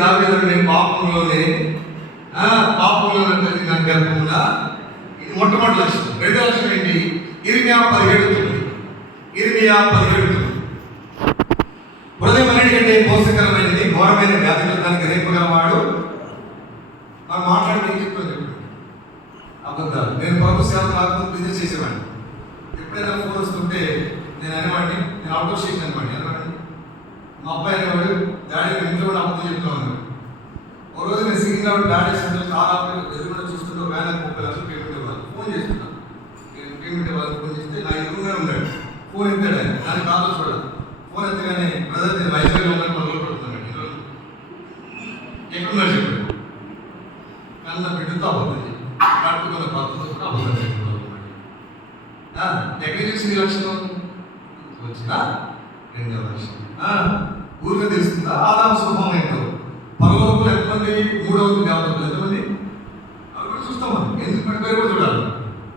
దావీదు నేను పాపంలోనే తల్లి గర్భమున. ఇది మొట్టమొదటి లక్షణం. రెండో లక్షణం ఏంటి? ఇర్మియా 17:9 హృదయం అన్నిటికంటే మోసకరమైనది, ఘోరమైన వ్యాధులు దానికి రేపగలవాడు. మనం మాట్లాడి నేను చెప్తాను అబద్ధాలు. నేను ప్రభు సేవ కాకుండా బిజినెస్ చేసేవాడిని. ఎప్పుడైనా ఫోన్ వస్తుంటే నేను అనేవాడిని, నేను అవుట్ ఆఫ్ స్టేషన్ అనమాట. మా అబ్బాయి అనేవాడు, డాడీ ఇంట్లో కూడా అబద్ధం చెప్తా ఉన్నాడు. ఒక రోజు నేను సికింద్రాబాద్ డాడీ సెంటర్ చాలా ఎదురుగా చూస్తుంటే వేలకు 30 లక్షలు పేమెంట్ ఇవ్వాలి. ఫోన్ చేస్తున్నాను, నేను పేమెంట్ ఇవ్వాలి. ఫోన్ చేస్తే నా ఎదురుగానే ఉన్నాడు. ఫోన్ ఎత్తాడు ఆయన, దాన్ని కాదు చూడాలి. ఫోన్ ఎత్తగానే బ్రదర్ నేను వైజాగ్లో ఉన్నాను, మొదలు పెడుతున్నాడు. ఎక్కడున్నాడు చెప్పాడు. కన్న బిడ్డతో అబద్ధం చెప్పి కట్టుకున్న భర్తతో కూడా అబద్ధం చెప్పాడు. ఎక్కడ చూసింది లక్షణం వచ్చినా? రెండవ లక్షణం ఊరిగా తెలుస్తుందా? ఆదాము స్వభావం ఏంటో. పరలోకంలో ఎంతమంది? 3వ దేవతలు ఎంతమంది? అవి కూడా చూస్తాం మనం. ఎందుకు పేరు కూడా చూడాలి.